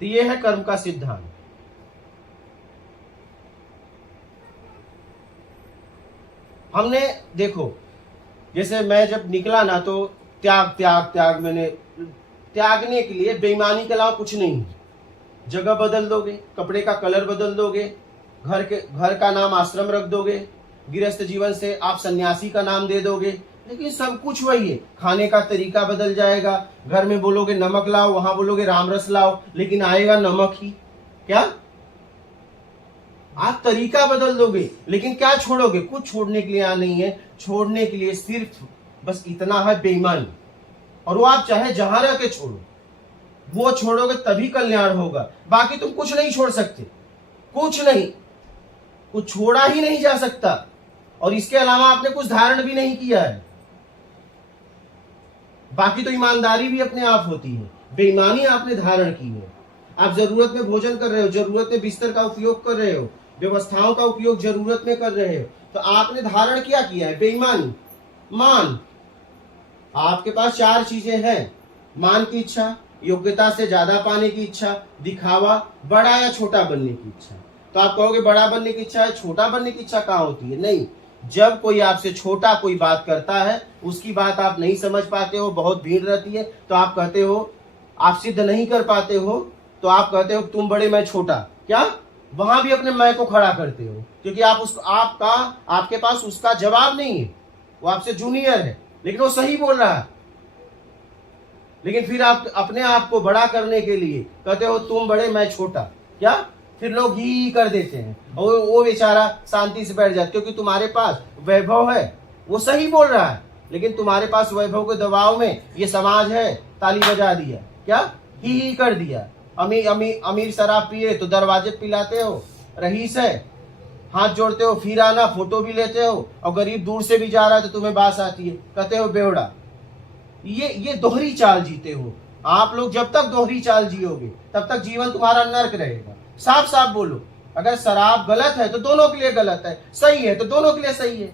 तो ये है कर्म का सिद्धांत। हमने देखो, जैसे मैं जब निकला ना तो त्याग त्याग त्याग, मैंने त्यागने के लिए बेईमानी के अलावा कुछ नहीं। जगह बदल दोगे, कपड़े का कलर बदल दोगे, घर का नाम आश्रम रख दोगे, गृहस्थ जीवन से आप सन्यासी का नाम दे दोगे, लेकिन सब कुछ वही है। खाने का तरीका बदल जाएगा, घर में बोलोगे नमक लाओ, वहां बोलोगे रामरस लाओ, लेकिन आएगा नमक ही। क्या आप तरीका बदल दोगे, लेकिन क्या छोड़ोगे? कुछ छोड़ने के लिए यहाँ नहीं है। छोड़ने के लिए सिर्फ बस इतना है, बेईमानी। और वो आप चाहे जहां रह के छोड़ो, वो छोड़ोगे तभी कल्याण होगा। बाकी तुम कुछ नहीं छोड़ सकते, कुछ नहीं, कुछ छोड़ा ही नहीं जा सकता। और इसके अलावा आपने कुछ धारण भी नहीं किया है। बाकी तो ईमानदारी भी अपने आप होती है, बेईमानी आपने धारण की है। आप जरूरत में भोजन कर रहे हो, जरूरत में बिस्तर का उपयोग कर रहे हो, व्यवस्थाओं का उपयोग जरूरत में कर रहे हो, तो आपने धारण क्या किया है? बेईमानी, मान। आपके पास 4 चीजें हैं: मान की इच्छा, योग्यता से ज्यादा पाने की इच्छा, दिखावा, बड़ा या छोटा बनने की इच्छा। तो आप कहोगे बड़ा बनने की इच्छा है, छोटा बनने की इच्छा कहाँ होती है? नहीं, जब कोई आपसे छोटा कोई बात करता है, उसकी बात आप नहीं समझ पाते हो, बहुत भीड़ रहती है, तो आप कहते हो, आप सिद्ध नहीं कर पाते हो, तो आप कहते हो तुम बड़े मैं छोटा। क्या? वहां भी अपने मैं को खड़ा करते हो, क्योंकि आपके पास उसका जवाब नहीं है। वो आपसे जूनियर है, लेकिन वो सही बोल रहा है। लेकिन फिर आप अपने आप को बड़ा करने के लिए कहते हो तुम बड़े मैं छोटा। क्या? फिर लोग ही कर देते हैं, और वो बेचारा शांति से बैठ जाता, क्योंकि तुम्हारे पास वैभव है। वो सही बोल रहा है, लेकिन तुम्हारे पास वैभव के दबाव में ये समाज है, ताली बजा दिया। क्या? ही कर दिया। अमीर शराब पिए तो दरवाजे पिलाते हो, रईस है हाथ जोड़ते हो, फिर आना फोटो भी लेते हो, और गरीब दूर से भी जा रहा है तो तुम्हें बास आती है, कहते हो बेवड़ा। ये दोहरी चाल जीते हो आप लोग। जब तक दोहरी चाल जियोगे तब तक जीवन तुम्हारा नर्क रहेगा। साफ साफ बोलो, अगर शराब गलत है तो दोनों के लिए गलत है, सही है तो दोनों के लिए सही है।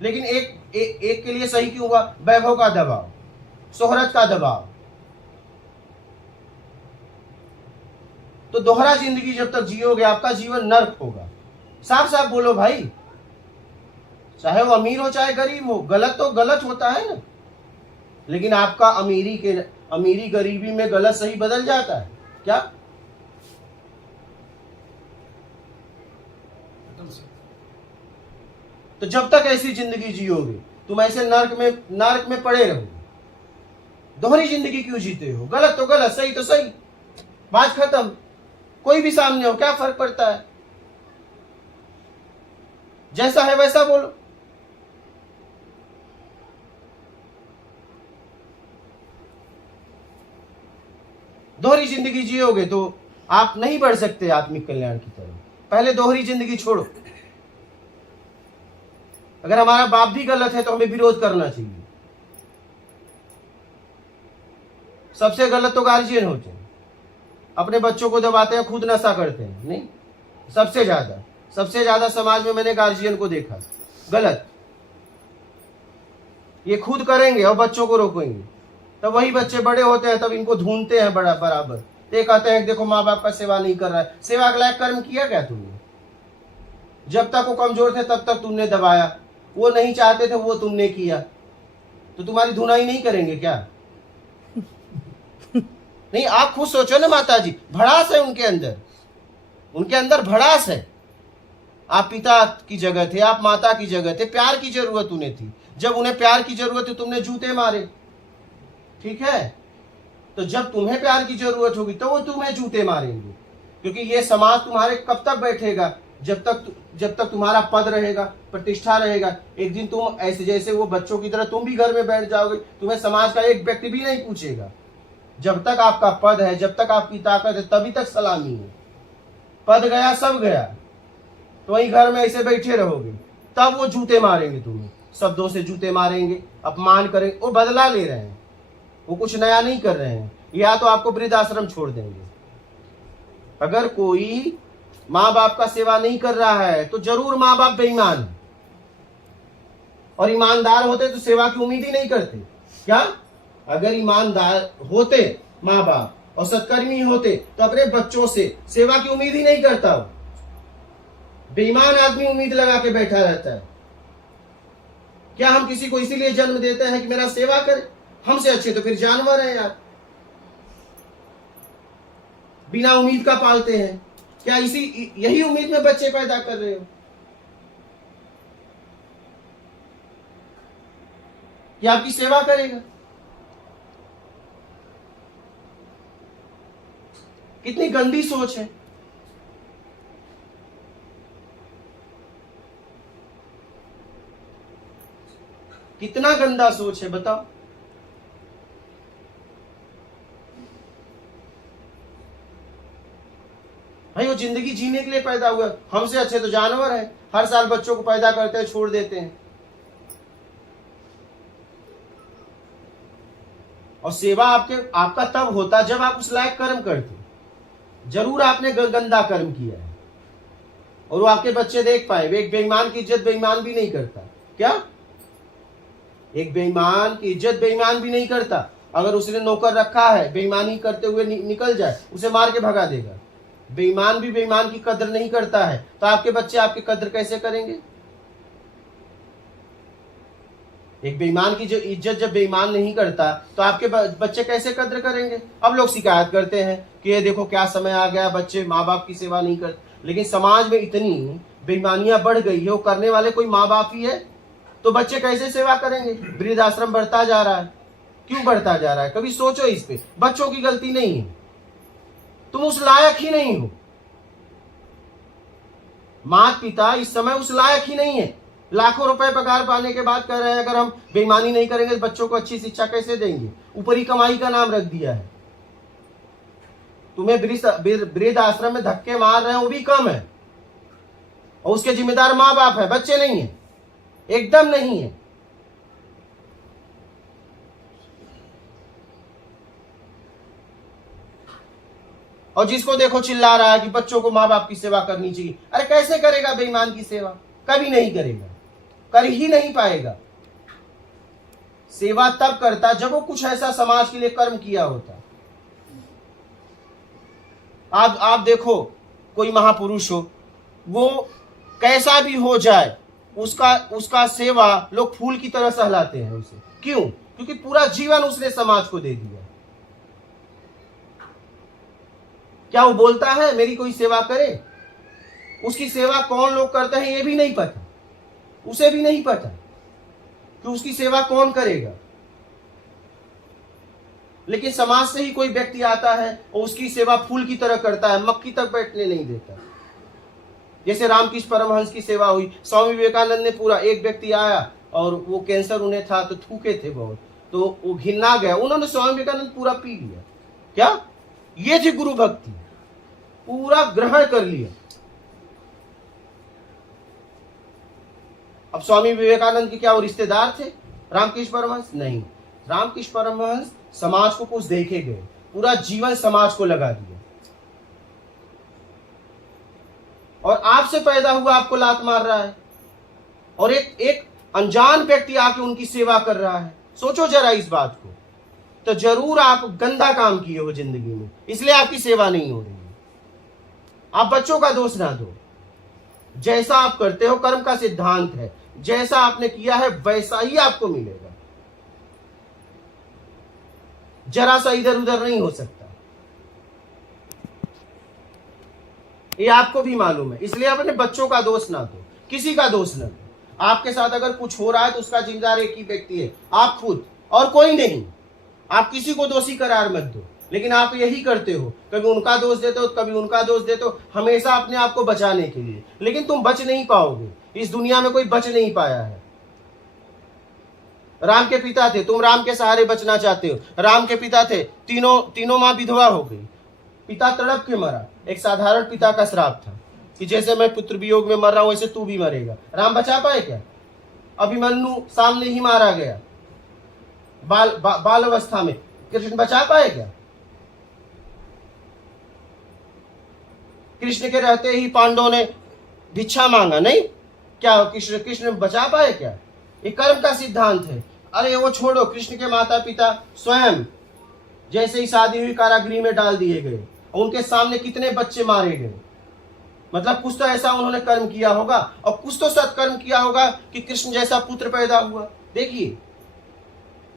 लेकिन एक के लिए सही क्यों हुआ? वैभव का दबाव, शोहरत का दबाव। तो दोहरा जिंदगी जब तक जियोगे आपका जीवन नर्क होगा। साफ साफ बोलो भाई, चाहे वो अमीर हो चाहे गरीब हो, गलत तो गलत होता है ना, लेकिन आपका अमीरी गरीबी में गलत सही बदल जाता है। क्या? तो जब तक ऐसी जिंदगी जियोगे तुम ऐसे नर्क में पड़े रहोगे। दोहरी जिंदगी क्यों जीते हो? गलत तो गलत, सही तो सही, बात खत्म। कोई भी सामने हो, क्या फर्क पड़ता है? जैसा है वैसा बोलो। दोहरी जिंदगी जियोगे तो आप नहीं बढ़ सकते आत्मिक कल्याण की तरफ। पहले दोहरी जिंदगी छोड़ो। अगर हमारा बाप भी गलत है तो हमें विरोध करना चाहिए। सबसे गलत तो गार्जियन होते हैं, अपने बच्चों को दबाते हैं, खुद नशा करते हैं। नहीं, सबसे ज्यादा समाज में मैंने गार्जियन को देखा गलत। ये खुद करेंगे और बच्चों को रोकेंगे, तब वही बच्चे बड़े होते हैं, तब इनको ढूंढते हैं बड़ा बराबर। ये कहते हैं देखो माँ बाप का सेवा नहीं कर रहा है। सेवा के लायक कर्म किया क्या तुमने? जब तक वो कमजोर थे तब तक तुमने दबाया, वो नहीं चाहते थे वो तुमने किया, तो तुम्हारी धुनाई नहीं करेंगे क्या? नहीं, आप खुद सोचो ना माता जी, भड़ास है उनके अंदर भड़ास है। आप पिता की जगह थे, आप माता की जगह थे, प्यार की जरूरत उन्हें थी। जब उन्हें प्यार की जरूरत थी तुमने जूते मारे, ठीक है? तो जब तुम्हें प्यार की जरूरत होगी तो वो तुम्हें जूते मारेंगे, क्योंकि ये समाज तुम्हारे कब तक बैठेगा? जब तक तुम्हारा पद रहेगा, प्रतिष्ठा रहेगा। एक दिन तुम ऐसे जैसे वो बच्चों की तरह तुम भी घर में बैठ जाओगे, तुम्हें समाज का एक व्यक्ति भी नहीं पूछेगा। जब तक आपका पद है, जब तक आपकी ताकत है, तभी तक सलामी है। पद गया सब गया, तो वही घर में ऐसे बैठे रहोगे, तब वो जूते मारेंगे तुम्हें, शब्दों से जूते मारेंगे, अपमान करेंगे। वो बदला ले रहे हैं, वो कुछ नया नहीं कर रहे हैं। या तो आपको वृद्धाश्रम छोड़ देंगे। अगर कोई माँ बाप का सेवा नहीं कर रहा है तो जरूर माँ बाप बेईमान है, और ईमानदार होते तो सेवा की उम्मीद ही नहीं करते। क्या? अगर ईमानदार होते माँ बाप और सत्कर्मी होते तो अपने बच्चों से सेवा की उम्मीद ही नहीं करता। बेईमान आदमी उम्मीद लगा के बैठा रहता है। क्या हम किसी को इसीलिए जन्म देते हैं कि मेरा सेवा करे? हमसे अच्छे तो फिर जानवर हैं यार, बिना उम्मीद का पालते हैं। क्या यही उम्मीद में बच्चे पैदा कर रहे हो कि आपकी सेवा करेगा? कितनी गंदी सोच है। कितना गंदा सोच है बताओ। भाई वो जिंदगी जीने के लिए पैदा हुआ, हमसे अच्छे तो जानवर है। हर साल बच्चों को पैदा करते हैं, छोड़ देते हैं। और सेवा आपका तब होता जब आप उस लायक कर्म करते। जरूर आपने गंदा कर्म किया है और वो आपके बच्चे देख पाए। एक बेईमान की इज्जत बेईमान भी नहीं करता। क्या? एक बेईमान की इज्जत बेईमान भी नहीं करता। अगर उसने नौकर रखा है, बेईमानी करते हुए निकल जाए, उसे मार के भगा देगा। बेईमान भी बेईमान की कदर नहीं करता है, तो आपके बच्चे आपकी कदर कैसे करेंगे? एक बेईमान की जो इज्जत जब बेईमान नहीं करता तो आपके बच्चे कैसे कद्र करेंगे? अब लोग शिकायत करते हैं कि ये देखो क्या समय आ गया, बच्चे माँ बाप की सेवा नहीं करते। लेकिन समाज में इतनी बेईमानियां बढ़ गई है, वो करने वाले कोई माँ बाप ही है, तो बच्चे कैसे सेवा करेंगे? वृद्धाश्रम बढ़ता जा रहा है। क्यों बढ़ता जा रहा है? कभी सोचो इस पे। बच्चों की गलती नहीं है, तुम उस लायक ही नहीं हो। माता पिता इस समय उस लायक ही नहीं है। लाखों रुपए पगार पाने के बाद कह रहे हैं अगर हम बेईमानी नहीं करेंगे तो बच्चों को अच्छी शिक्षा कैसे देंगे? ऊपरी कमाई का नाम रख दिया है। तुम्हें वृद्ध आश्रम में धक्के मार रहे हैं वो भी कम है, और उसके जिम्मेदार माँ बाप है, बच्चे नहीं है, एकदम नहीं है। और जिसको देखो चिल्ला रहा है कि बच्चों को माँ बाप की सेवा करनी चाहिए। अरे कैसे करेगा बेईमान की सेवा? कभी नहीं करेगा, कर ही नहीं पाएगा। सेवा तब करता जब वो कुछ ऐसा समाज के लिए कर्म किया होता। आप देखो कोई महापुरुष हो, वो कैसा भी हो जाए, उसका सेवा लोग फूल की तरह सहलाते हैं उसे। क्यों? क्योंकि पूरा जीवन उसने समाज को दे दिया। क्या वो बोलता है मेरी कोई सेवा करे? उसकी सेवा कौन लोग करते हैं ये भी नहीं पता, उसे भी नहीं पता कि उसकी सेवा कौन करेगा। लेकिन समाज से ही कोई व्यक्ति आता है और उसकी सेवा फूल की तरह करता है, मक्खी तक बैठने नहीं देता। जैसे रामकृष्ण परमहंस की सेवा हुई। स्वामी विवेकानंद ने पूरा, एक व्यक्ति आया और वो कैंसर उन्हें था तो थूके थे बहुत, तो वो घिना गया, उन्होंने स्वामी विवेकानंद पूरा पी लिया। क्या? ये थी गुरु भक्ति, पूरा ग्रहण कर लिया। अब स्वामी विवेकानंद के क्या वो रिश्तेदार थे रामकृष्ण परमहंस? नहीं। रामकृष्ण परमहंस समाज को कुछ देखे गए, पूरा जीवन समाज को लगा दिया। और आपसे पैदा हुआ आपको लात मार रहा है, और एक अनजान व्यक्ति आके उनकी सेवा कर रहा है। सोचो जरा इस बात को। तो जरूर आप गंदा काम किए हो जिंदगी में, इसलिए आपकी सेवा नहीं हो रही है। आप बच्चों का दोष ना दो। जैसा आप करते हो, कर्म का सिद्धांत है, जैसा आपने किया है वैसा ही आपको मिलेगा। जरा सा इधर उधर नहीं हो सकता, ये आपको भी मालूम है। इसलिए अपने बच्चों का दोष ना दो, किसी का दोष ना दो। आपके साथ अगर कुछ हो रहा है तो उसका जिम्मेदार एक ही व्यक्ति है, आप खुद, और कोई नहीं। आप किसी को दोषी करार मत दो। लेकिन आप यही करते हो, कभी उनका दोष देते हो, कभी उनका दोष देते हो, हमेशा अपने आप को बचाने के लिए। लेकिन तुम बच नहीं पाओगे, इस दुनिया में कोई बच नहीं पाया है। राम के पिता थे, तुम राम के सहारे बचना चाहते हो। राम के पिता थे, तीनों माँ विधवा हो गई, पिता तड़प के मरा। एक साधारण पिता का श्राप था कि जैसे मैं पुत्र वियोग में मर रहा हूं वैसे तू भी मरेगा। राम बचा पाए क्या? अभिमन्यु सामने ही मारा गया बाल अवस्था में, कृष्ण बचा पाए क्या? कृष्ण के रहते ही पांडवों ने भिक्षा मांगा, नहीं? क्या कृष्ण बचा पाए क्या? ये कर्म का सिद्धांत है। अरे वो छोड़ो, कृष्ण के माता पिता स्वयं जैसे ही शादी हुई कारागृह में डाल दिए गए, उनके सामने कितने बच्चे मारे गए। मतलब कुछ तो ऐसा उन्होंने कर्म किया होगा और कुछ तो सत्कर्म किया होगा कि कृष्ण जैसा पुत्र पैदा हुआ। देखिए